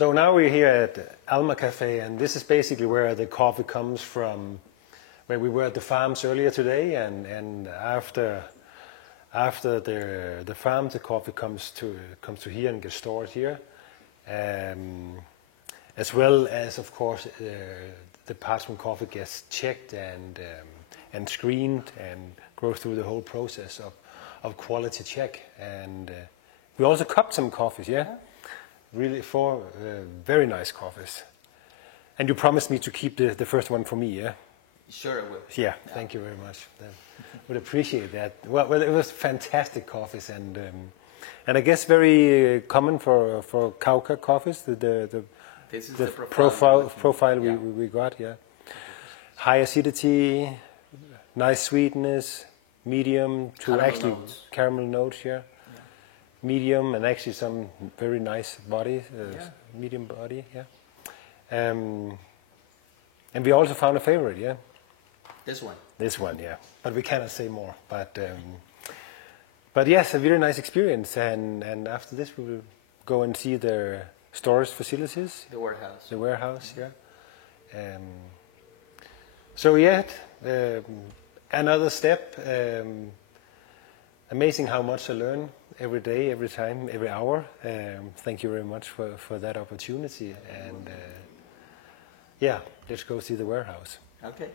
So now we're here at Alma Cafe, and this is basically where the coffee comes from, where we were at the farms earlier today, and after the farm, the coffee comes to here and gets stored here, as well as, of course, the parchment coffee gets checked and screened and goes through the whole process of quality check. And we also cupped some coffees, yeah? Really, 4 very nice coffees. And you promised me to keep the first one for me, yeah? Sure, I will. Yeah, thank you very much. Would appreciate that. Well, it was fantastic coffees, and I guess very common for Cauca coffees. This is the the profile Yeah. we got, yeah. High acidity, nice sweetness, medium to Caramel actually notes. caramel notes, yeah. Medium, and actually some very nice body, medium body, yeah. And we also found a favorite, yeah. This one. This one, yeah. But we cannot say more. But yes, a very nice experience. And after this, we will go and see their storage facilities. The warehouse. The warehouse, yeah. So yeah, another step. Amazing how much I learn every day, every time, every hour. Thank you very much for that opportunity. And yeah, let's go see the warehouse. Okay.